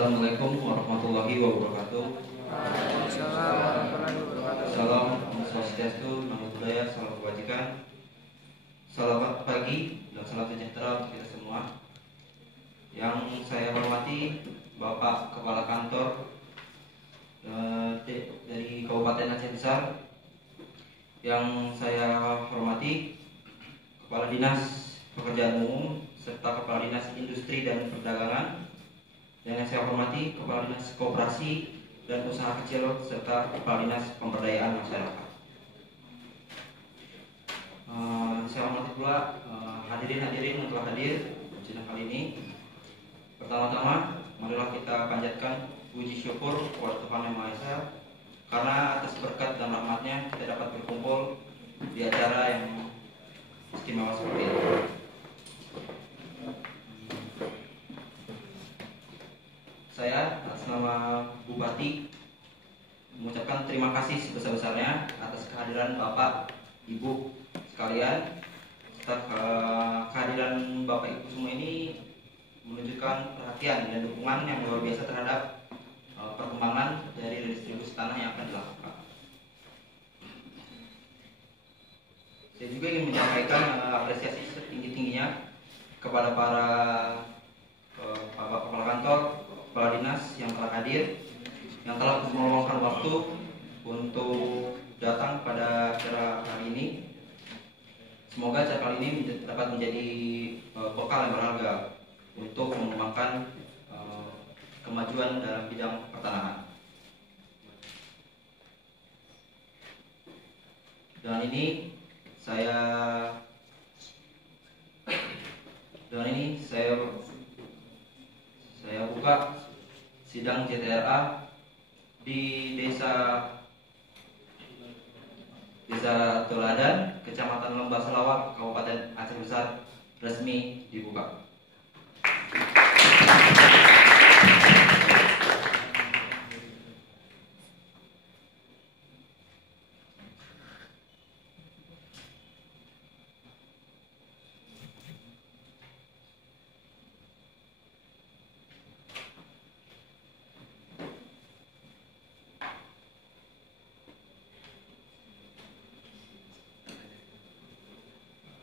Assalamualaikum warahmatullahi wabarakatuh. Salam Om Swastiastu, Namo Buddhaya, salam kebajikan. Selamat pagi dan salam sejahtera untuk kita semua. Yang saya hormati Bapak Kepala Kantor dari Kabupaten Aceh Besar. Yang saya hormati Kepala Dinas Pekerjaan Umum serta Kepala Dinas Industri dan Perdagangan. Yang saya hormati Kepala Dinas Koperasi dan Usaha Kecil serta Kepala Dinas Pemberdayaan Masyarakat. Saya hormati pula hadirin yang telah hadir di sidang kali ini. Pertama-tama, marilah kita panjatkan puji syukur kepada Tuhan Yang Maha Esa, karena atas berkat dan rahmatnya kita dapat berkumpul di acara yang istimewa seperti ini. Saya atas nama Bupati mengucapkan terima kasih sebesar-besarnya atas kehadiran Bapak, Ibu sekalian. Kehadiran Bapak Ibu semua ini menunjukkan perhatian dan dukungan yang luar biasa terhadap perkembangan dari redistribusi tanah yang akan dilakukan. Saya juga ingin menyampaikan apresiasi setinggi-tingginya kepada para Bapak Kepala Kantor, Kepala Dinas yang telah hadir, yang telah meluangkan waktu untuk datang pada acara hari ini. Semoga acara kali ini dapat menjadi bekal yang berharga untuk mengembangkan kemajuan dalam bidang pertanahan. Dengan ini saya buka sidang JTRA di Desa Toladan, Kecamatan Lembah Selawak, Kabupaten Aceh Besar, resmi dibuka.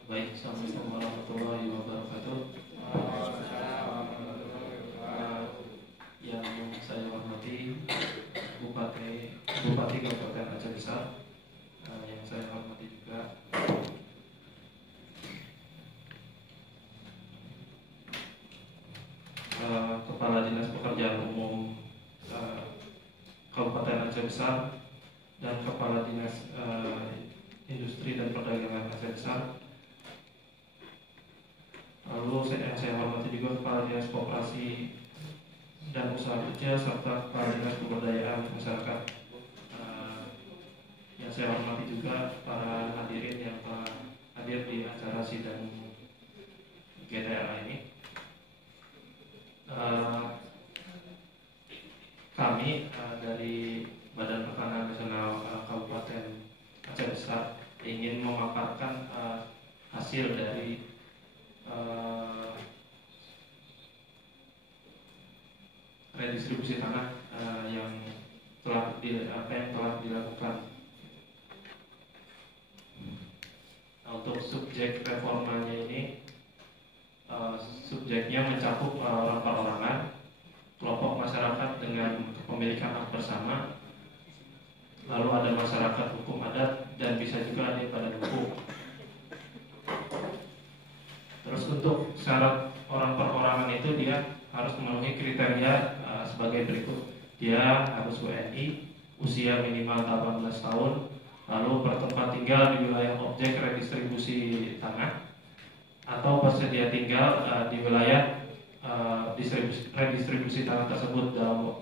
Baik, assalamualaikum warahmatullahi wabarakatuh. Yang saya hormati Bupati Kabupaten Aceh Besar, yang saya hormati juga Kepala Dinas Pekerjaan Umum Kabupaten Aceh Besar dan Kepala Dinas Industri dan Perdagangan Aceh Besar. Lalu yang saya hormati juga Kepala Dinas Koperasi dan Usaha Kecil serta Kepala Dinas Pemberdayaan Masyarakat. Yang saya hormati juga para hadirin yang telah hadir di acara sidang GTRA ini. Kami dari Badan Pertanahan Nasional Kabupaten Aceh Besar ingin memaparkan hasil dari redistribusi tanah yang telah dilakukan. Untuk subjek reformanya ini, subjeknya mencakup orang perorangan, kelompok masyarakat dengan kepemilikan hak bersama, lalu ada masyarakat hukum adat, dan bisa juga ada pada hukum. Terus untuk syarat orang perorangan itu dia harus memenuhi kriteria sebagai berikut. Dia harus WNI, usia minimal 18 tahun, lalu bertempat tinggal di wilayah objek redistribusi tanah, atau bersedia tinggal di wilayah redistribusi tanah tersebut dalam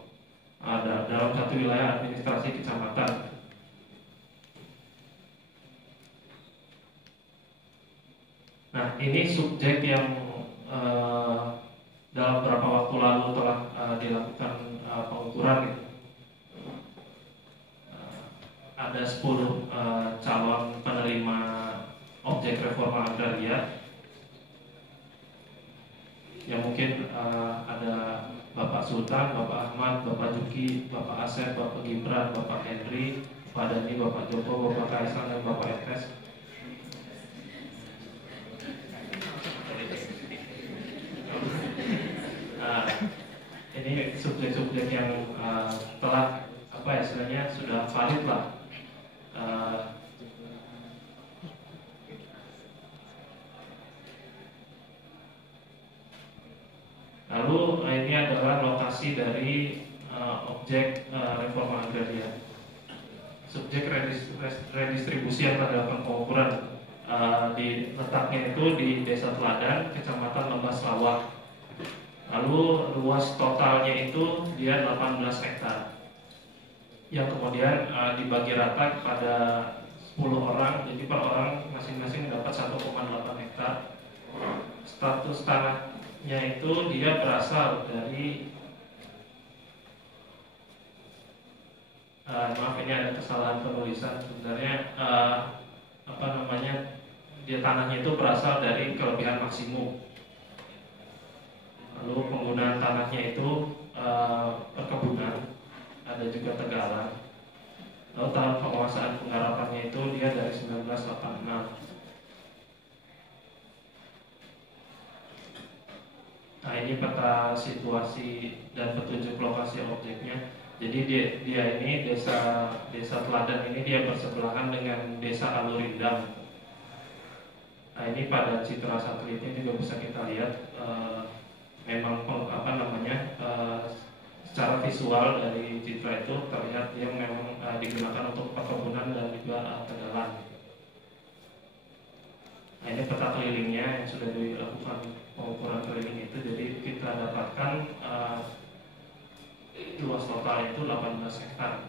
satu wilayah administrasi kecamatan. Nah, ini subjek yang dalam beberapa waktu lalu telah dilakukan pengukuran. Ada 10 calon penerima objek reforma agraria yang mungkin ada Bapak Sultan, Bapak Ahmad, Bapak Juki, Bapak Asep, Bapak Gibran, Bapak Henry, Pak Dani, Bapak Joko, Bapak Kaisang, dan Bapak Efes. Ini subjek-subjek yang telah istilahnya sudah valid lah. Lalu ini adalah lokasi dari objek reforma agraria. Subjek redistribusi yang terdapat pengukuran di letaknya itu di Desa Teladan, Kecamatan Lembah Selawak. Lalu luas totalnya itu dia 18 hektar yang kemudian dibagi rata kepada 10 orang, jadi per orang masing-masing dapat 1,8 hektar. Status tanahnya itu dia berasal dari maaf ini ada kesalahan penulisan, sebenarnya dia tanahnya itu berasal dari kelebihan maksimum. Lalu penggunaan tanahnya itu perkebunan, ada juga tegalan. Lalu tahun penguasaan penggarapannya itu dia dari 1986. Nah ini peta situasi dan petunjuk lokasi objeknya. Jadi dia ini desa Teladan ini dia bersebelahan dengan desa Alurindam. Nah ini pada citra satelitnya juga bisa kita lihat. Memang secara visual dari citra itu terlihat dia memang digunakan untuk perkebunan dan juga tegalan. Nah ini peta kelilingnya yang sudah dilakukan pengukuran keliling itu, jadi kita dapatkan luas total itu 18 hektar.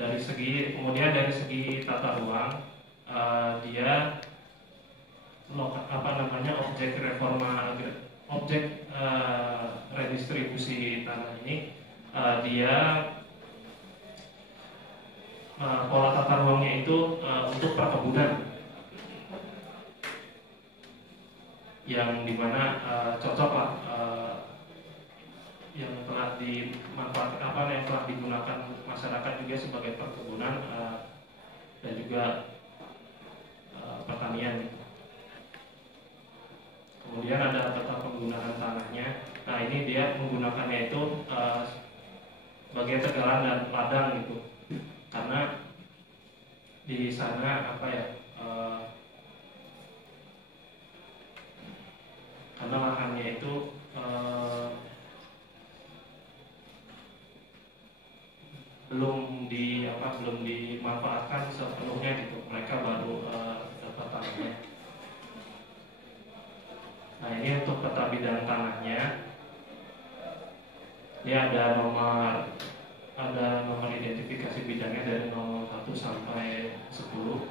Kemudian dari segi tata ruang dia objek reforma objek redistribusi tanah ini dia pola tata ruangnya itu untuk perkebunan yang dimana cocok lah yang telah dimanfaatkan yang telah digunakan masyarakat juga sebagai perkebunan dan juga pertanian. Kemudian ada tata penggunaan tanahnya. Nah ini dia menggunakannya itu sebagai tegalan dan ladang gitu. Karena di sana karena lahannya itu belum dimanfaatkan sepenuhnya gitu. Mereka baru dapat tanahnya. Nah ini untuk peta bidang tanahnya, ini ada nomor identifikasi bidangnya dari nomor 1 sampai 10.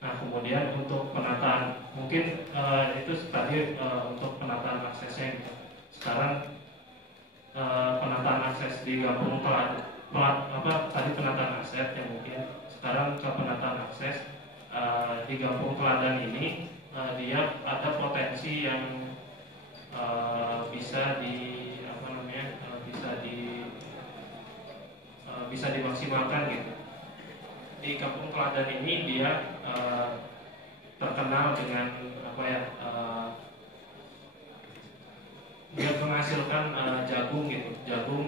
Nah kemudian untuk penataan, mungkin itu tadi untuk penataan aksesnya. Sekarang penataan akses di Kampung tadi penataan akses yang mungkin sekarang ke penataan akses di Kampung Teladan ini dia ada potensi yang bisa dimaksimalkan gitu. Di Kampung Teladan ini dia terkenal dengan dia menghasilkan jagung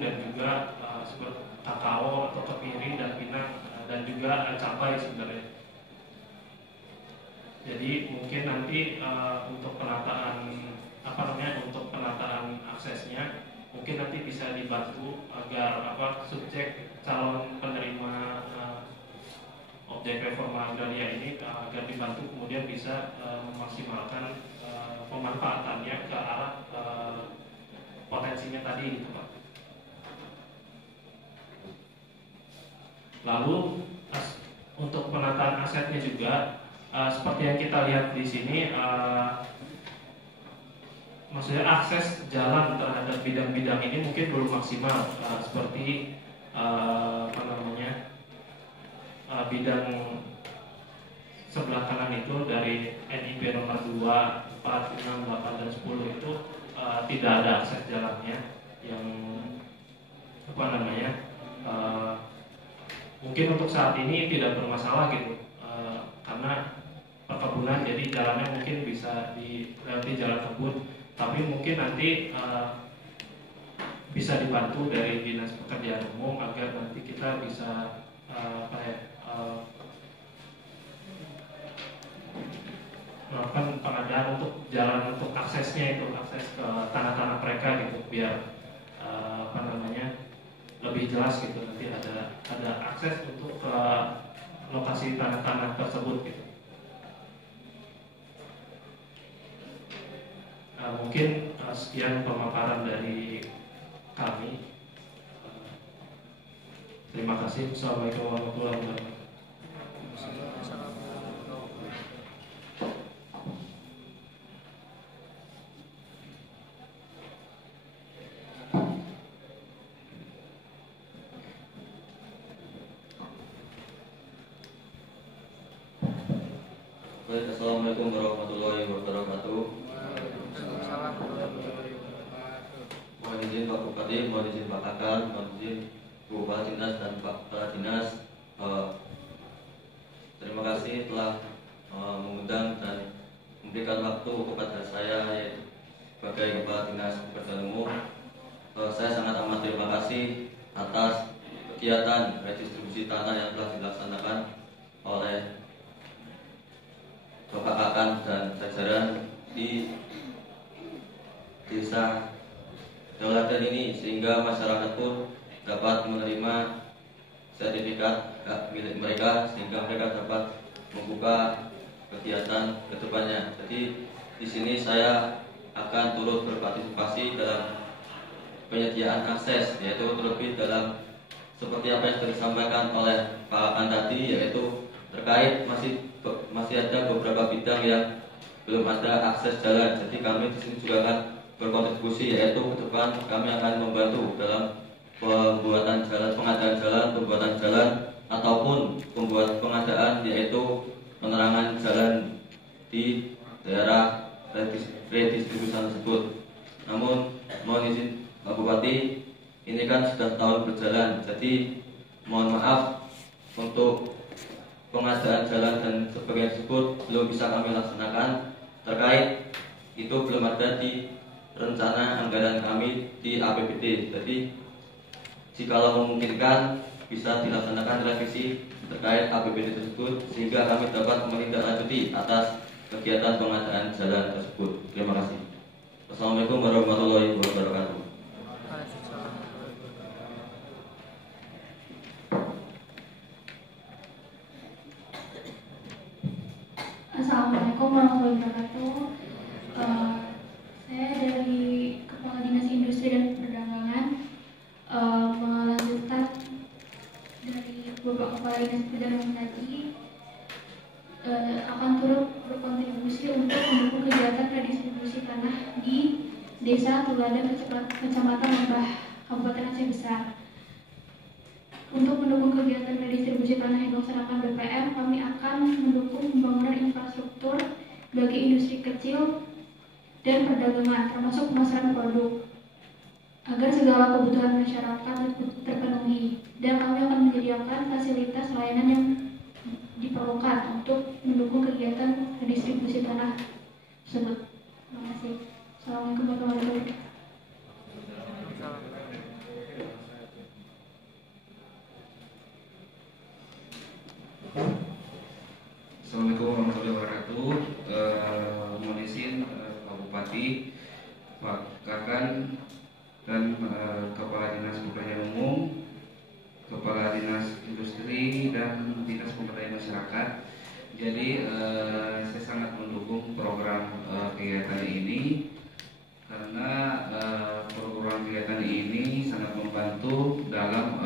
dan juga seperti kakao atau kemiri dan pinang dan juga cabai sebenarnya. Jadi mungkin nanti untuk penataan aksesnya mungkin nanti bisa dibantu agar subjek calon penerima objek reforma agraria ini agar dibantu kemudian bisa memaksimalkan pemanfaatannya ke arah potensinya tadi gitu Pak. Lalu untuk penataan asetnya juga seperti yang kita lihat di sini, maksudnya akses jalan terhadap bidang-bidang ini mungkin belum maksimal seperti bidang sebelah kanan itu dari NIP nomor 2, 4, 6, 8, dan 10 itu tidak ada akses jalannya yang mungkin untuk saat ini tidak bermasalah gitu, karena perkebunan, jadi jalannya mungkin bisa dilewati jalan kebun, tapi mungkin nanti bisa dibantu dari Dinas Pekerjaan Umum agar nanti kita bisa melakukan pengadaan untuk jalan, untuk aksesnya itu, akses ke tanah-tanah mereka gitu, biar lebih jelas gitu, nanti ada akses untuk ke lokasi tanah-tanah tersebut gitu. Mungkin sekian pemaparan dari kami. Terima kasih. Assalamualaikum warahmatullahi wabarakatuh. Assalamualaikum warahmatullahi wabarakatuh. Mohon izin Pak Bupati, mohon izin Pak Kakak, mohon izin Bu Kepala Dinas dan Pak Kepala Dinas. Terima kasih telah mengundang dan memberikan waktu kepada saya sebagai Kepala Dinas Pekerjaan Umum. Saya sangat amat terima kasih atas kegiatan redistribusi tanah yang telah dilaksanakan oleh Bapak Kakan dan jajaran di Desa Dauladan ini, sehingga masyarakat pun dapat menerima sertifikat hak milik mereka, sehingga mereka dapat membuka kegiatan ke depannya. Jadi di sini saya akan turut berpartisipasi dalam penyediaan akses, yaitu terlebih dalam seperti apa yang sudah disampaikan oleh Pak Kakan tadi, yaitu terkait masih ada beberapa bidang yang belum ada akses jalan. Jadi kami di sini juga akan berkontribusi, yaitu ke depan kami akan membantu dalam pembuatan jalan, pengadaan jalan, pembuatan jalan ataupun pembuat pengadaan, yaitu penerangan jalan di daerah redistribusi tersebut. Namun mohon izin Pak Bupati, ini kan sudah tahun berjalan, jadi mohon maaf untuk pengadaan jalan dan sebagainya tersebut belum bisa kami laksanakan. Terkait itu belum ada di rencana anggaran kami di APBD. Jadi jikalau memungkinkan bisa dilaksanakan revisi terkait APBD tersebut, sehingga kami dapat menindaklanjuti atas kegiatan pengadaan jalan tersebut. Terima kasih. Wassalamualaikum warahmatullahi wabarakatuh. Assalamualaikum warahmatullahi wabarakatuh. Saya dari Kepala Dinas Industri dan Perdagangan, melanjutkan dari Bapak Kepala Dinas Perdagangan tadi, akan turut berkontribusi untuk mendukung kegiatan redistribusi tanah di Desa Dauladan, Kecamatan Lembah, Kabupaten Aceh Besar. Untuk mendukung kegiatan redistribusi tanah yang dilaksanakan BPM, kami akan mendukung pembangunan infrastruktur bagi industri kecil dan perdagangan, termasuk pemasaran produk, agar segala kebutuhan masyarakat terpenuhi. Dan kami akan menyediakan fasilitas layanan yang diperlukan untuk mendukung kegiatan redistribusi tanah tersebut. Terima kasih. Assalamualaikum warahmatullahi wabarakatuh. Assalamualaikum warahmatullahi wabarakatuh. Mohon izin Pak Bupati, Pak Kakan, dan Kepala Dinas Pekerjaan Umum, Kepala Dinas Industri, dan Dinas Pemberdayaan Masyarakat. Jadi saya sangat mendukung program kegiatan ini, karena program kegiatan ini sangat membantu dalam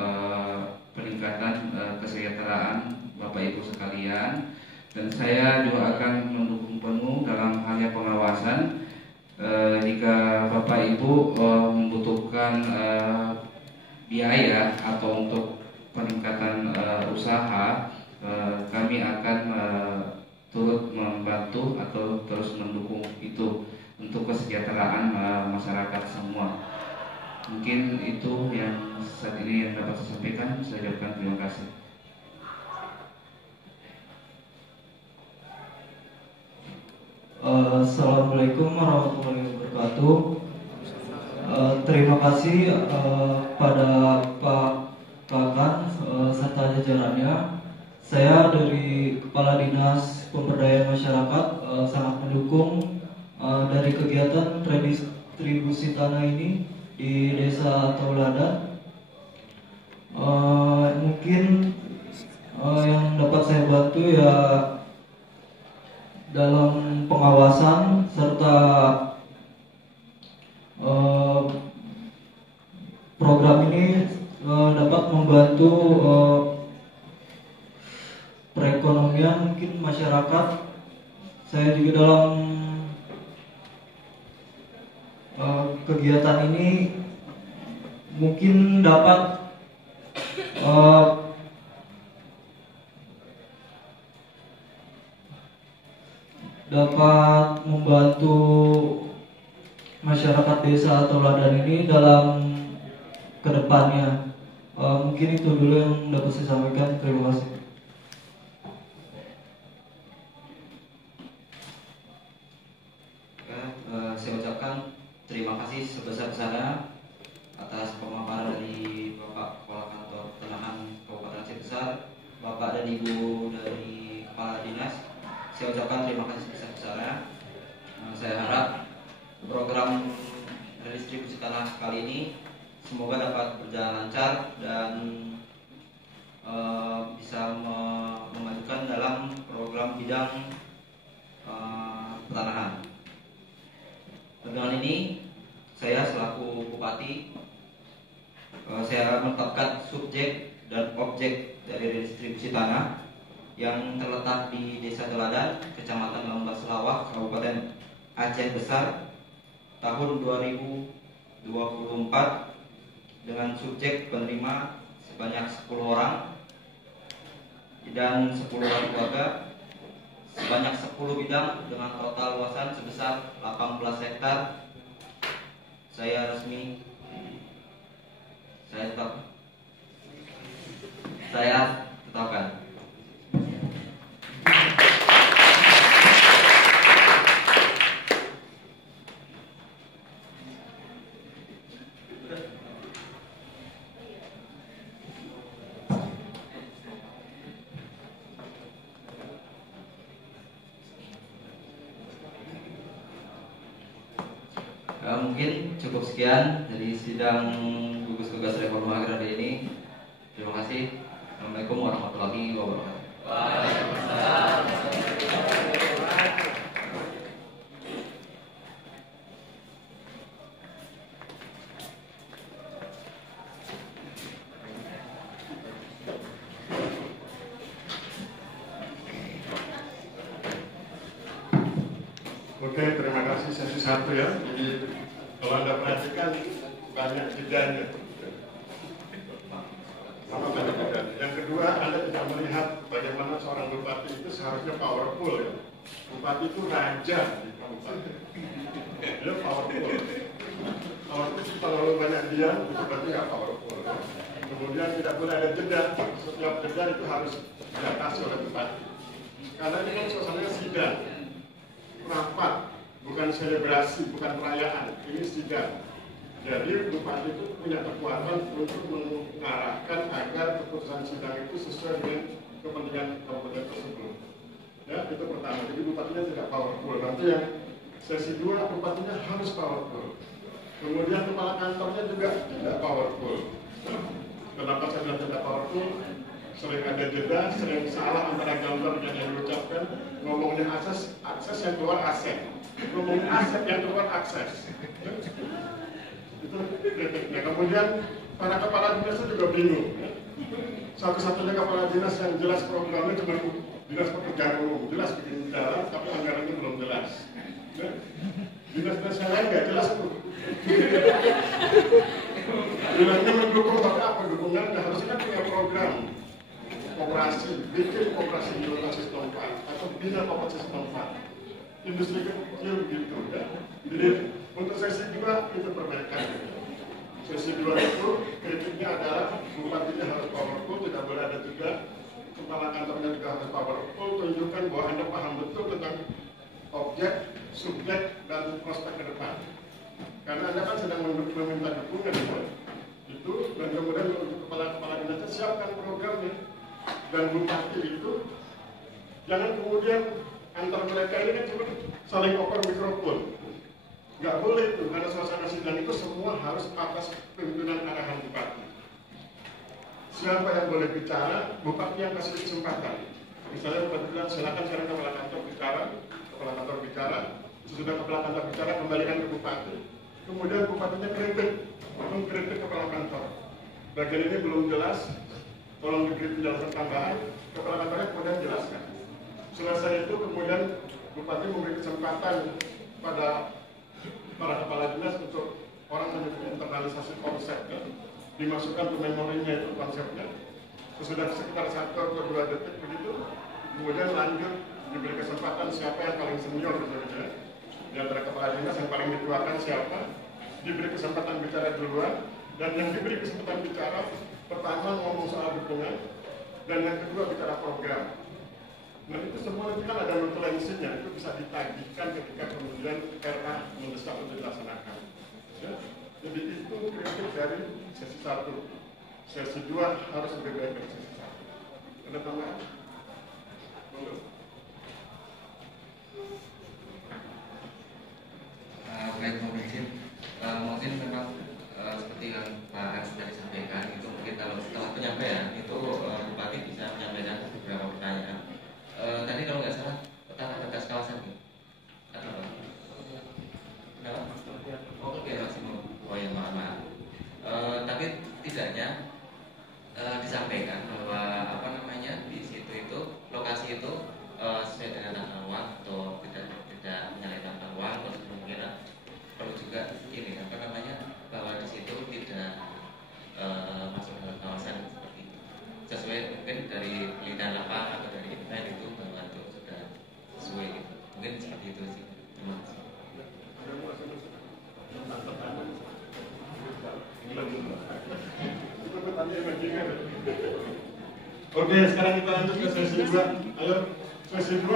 peningkatan kesejahteraan Bapak Ibu sekalian. Dan saya juga akan mendukung penuh dalam halnya pengawasan. Jika Bapak Ibu membutuhkan biaya atau untuk peningkatan usaha, kami akan turut membantu atau terus mendukung itu untuk kesejahteraan masyarakat semua. Mungkin itu yang saat ini yang dapat saya sampaikan. Saya ucapkan terima kasih. Assalamualaikum warahmatullahi wabarakatuh. Terima kasih pada Pak Kakan serta jajarannya. Saya dari Kepala Dinas Pemberdayaan Masyarakat sangat mendukung dari kegiatan redistribusi tanah ini di Desa Tauladan. Mungkin yang dapat saya bantu ya dalam pengawasan serta program ini dapat membantu perekonomian mungkin masyarakat. Saya juga dalam kegiatan ini mungkin dapat membantu masyarakat desa Tauladan ini dalam kedepannya. Mungkin itu dulu yang dapat saya sampaikan. Terima kasih. Saya ucapkan terima kasih sebesar-besarnya atas pemaparan dari Bapak Kepala Kantor Tenahan Kabupaten Aceh Besar, Bapak dan Ibu dari Kepala Dinas. Saya ucapkan terima kasih sebesar-besarnya. Saya harap program redistribusi tanah kali ini semoga dapat berjalan lancar dan bisa memajukan dalam program bidang pertanahan. Dengan ini saya selaku Bupati saya menetapkan subjek dan objek dari redistribusi tanah yang terletak di Desa Tauladan, Kecamatan Lembah Selawah, Kabupaten Aceh Besar, tahun 2024 dengan subjek penerima sebanyak 10 orang dan 10 orang keluarga, sebanyak 10 bidang dengan total luasan sebesar 18 hektar. Saya tetapkan. Mungkin cukup sekian dari sidang gugus tugas reforma agraria ini. Terima kasih. Assalamualaikum warahmatullahi wabarakatuh. Oke, terima kasih sesi 1 ya. Jadi kalau Anda perhatikan banyak jedanya. Sama banyak jedanya. Yang kedua, Anda tidak melihat bagaimana seorang bupati itu seharusnya powerful ya. Bupati itu raja di kabupaten. Dia powerful. Powerful itu kalau banyak diam itu berarti nggak powerful. Ya. Kemudian tidak boleh ada jeda. Setiap jeda itu harus diatasi oleh bupati. Karena ini kan suasananya sidang. Rapat, bukan selebrasi, bukan perayaan, ini sidang. Jadi bupati itu punya kekuatan untuk mengarahkan agar keputusan sidang itu sesuai dengan kepentingan kabupaten tersebut. Ya, itu pertama. Jadi bupatinya tidak powerful. Nanti yang sesi 2 bupatinya harus powerful. Kemudian kepala kantornya juga tidak powerful. Kenapa saya bilang tidak powerful? Sering ada jeda, sering salah antara gambar yang diucapkan. Ngomongnya akses yang keluar aset. Ngomongnya aset yang keluar akses. Itu kritiknya. Kemudian para kepala dinas itu juga bingung. Satu-satunya kepala dinas yang jelas programnya cuma dinas pekerjaan umum. Jelas bikin jalan, tapi anggarannya belum jelas. Dinas-dinas yang lain nggak jelas itu. Bilangnya mendukung, tapi apa dukungannya? Harusnya kan punya program koperasi, bikin koperasi di lokasi setempat atau bina koperasi setempat. Industri kecil begitu ya. Jadi untuk sesi 2 itu perbaikan. Sesi 2 itu kritiknya adalah bupatinya harus powerful, tidak boleh ada juga kepala kantornya juga harus powerful, tunjukkan bahwa Anda paham betul tentang objek, subjek, dan prospek ke depan. Karena Anda kan sedang meminta dukungan ya. Itu, dan kemudian untuk kepala-kepala dinasnya siapkan programnya. Dan bupati itu jangan kemudian antar mereka ini kan cuma saling oper mikrofon. Nggak boleh itu, karena suasana sidang itu semua harus atas pimpinan arahan bupati. Siapa yang boleh bicara, bupati yang kasih kesempatan. Misalnya bupati bilang silakan sekarang kepala kantor bicara, sesudah kepala kantor bicara kembalikan ke bupati. Kemudian bupatinya mengkritik kepala kantor. Bagian ini belum jelas, tolong diberi penjelasan tambahan. Kepala kantornya kemudian jelaskan. Selesai itu kemudian bupati memberi kesempatan pada para kepala dinas untuk orang menyebut internalisasi konsep ya. Dimasukkan ke memorinya itu konsepnya. Sesudah sekitar 1 atau 2 detik begitu, kemudian lanjut diberi kesempatan siapa yang paling senior misalnya. Di antara kepala dinas yang paling dituakan siapa, diberi kesempatan bicara duluan, dan yang diberi kesempatan bicara pertama ngomong soal dukungan, dan yang kedua bicara program. Nah itu semua itu kan ada notulensinya, itu bisa ditagihkan ketika kemudian RA mendesak untuk dilaksanakan. Ya? Jadi itu kritik dari sesi 1. Sesi 2 harus lebih baik dari sesi 1. Ada tambahan? Monggo. Baik, mungkin memang seperti yang Pak Hans tadi sampaikan, itu mungkin kalau setelah penyampaian itu bupati bisa menyampaikan beberapa pertanyaan. Tadi kalau nggak salah tentang batas kawasan nih, atau apa? Kenapa? Oke, maksimum. Oh ya, maaf. Tapi tidaknya disampaikan bahwa apa namanya di situ itu lokasi itu sesuai dengan tata ruang atau tidak menyalahi tata ruang, terus kemungkinan perlu juga ini apa namanya bahwa di situ tidak masuk dalam kawasan seperti itu. Sesuai mungkin dari penelitian lapangan atau dari event itu bahwa itu sudah sesuai gitu. Mungkin seperti itu sih. Terima kasih. Oke, sekarang kita lanjut ke sesi 2. Ayo, sesi 2.